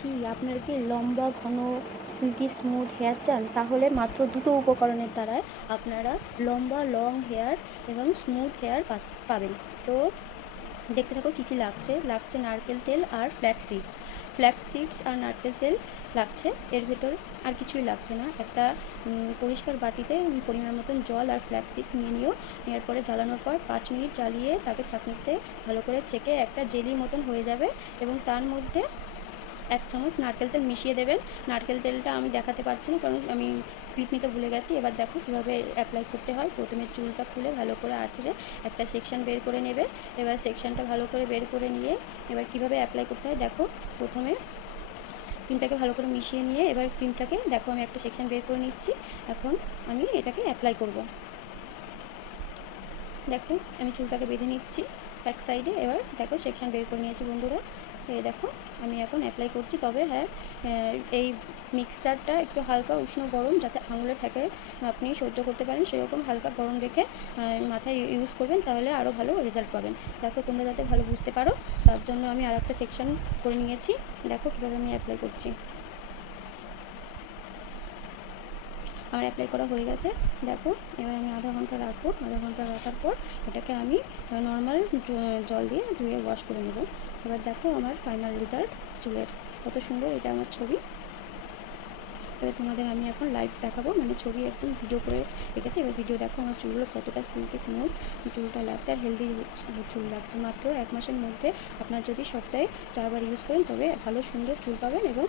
কি আপনারা কি লম্বা, ঘন সিল্কি স্মুথ হেয়ার চান? তাহলে মাত্র দুটো উপকরণের দ্বারায় আপনারা লম্বা লং হেয়ার এবং স্মুথ হেয়ার পাবেন। তো দেখতে থাকো কী কী লাগছে। লাগছে নারকেল তেল আর ফ্ল্যাক্স সিডস ফ্ল্যাক্স সিডস আর নারকেল তেল লাগছে। এর ভেতর আর কিছুই লাগছে না। একটা পরিষ্কার বাটিতে পরিমাণ মতন জল আর ফ্ল্যাক্স সিড নিয়ে নিও। নেওয়ার পরে জ্বালানোর পর পাঁচ মিনিট জ্বালিয়ে তাকে ছাঁকনিতে ভালো করে চেকে একটা জেলি মতন হয়ে যাবে এবং তার মধ্যে এক চামচ নারকেল তেল মিশিয়ে দেবেন। নারকেল তেলটা আমি দেখাতে পারছি না, কারণ আমি ক্লিপ নিতে ভুলে গেছি। এবার দেখো কীভাবে অ্যাপ্লাই করতে হয়। প্রথমে চুলটা খুলে ভালো করে আঁচড়ে একটা সেকশন বের করে নেবে। এবার সেকশনটা ভালো করে বের করে নিয়ে এবার কীভাবে অ্যাপ্লাই করতে হয় দেখো। প্রথমে ক্রিমটাকে ভালো করে মিশিয়ে নিয়ে এবার ক্রিমটাকে দেখো আমি একটা সেকশন বের করে নিচ্ছি। এখন আমি এটাকে অ্যাপ্লাই করব। দেখো আমি চুলটাকে বেঁধে নিচ্ছি। ব্যাক সাইডে এবার দেখো সেকশন বের করে নিয়েছি বন্ধুরা। এই দেখো, আমি এখন অ্যাপ্লাই করছি। তবে হ্যাঁ এই মিক্সচারটা একটু হালকা উষ্ণ গরম যাতে আঙুলে ঠেকে আপনি সহ্য করতে পারেন। সেরকম হালকা গরম রেখে মাথায় ইউজ করবেন, তাহলে আরও ভালো রেজাল্ট পাবেন। দেখো, তোমরা যাতে ভালো বুঝতে পারো, তার জন্য আমি আর একটা সেকশান করে নিয়েছি। দেখো কীভাবে আমি অ্যাপ্লাই করছি। আমার অ্যাপ্লাই করা হয়ে গেছে। দেখো, এবার আমি আধা ঘণ্টা রাখব। আধা ঘণ্টা রাখার পর এটাকে আমি নর্মাল জল দিয়ে ধুয়ে ওয়াশ করে নেব। এবার দেখো আমার ফাইনাল রেজাল্ট চুলের। কত সুন্দর এটা আমার ছবি। এবার তোমাদের আমি এখন লাইভ দেখাবো। মানে ছবি একদম ভিডিও করে রেখেছি। এবার ভিডিও দেখো আমার চুলগুলো কতটা সিল্কি স্মুথ চুলটা লাগছে আর হেলদি চুল লাগছে। মাত্র এক মাসের মধ্যে আপনার যদি সপ্তাহে চারবার ইউজ করেন, তবে ভালো সুন্দর চুল পাবেন এবং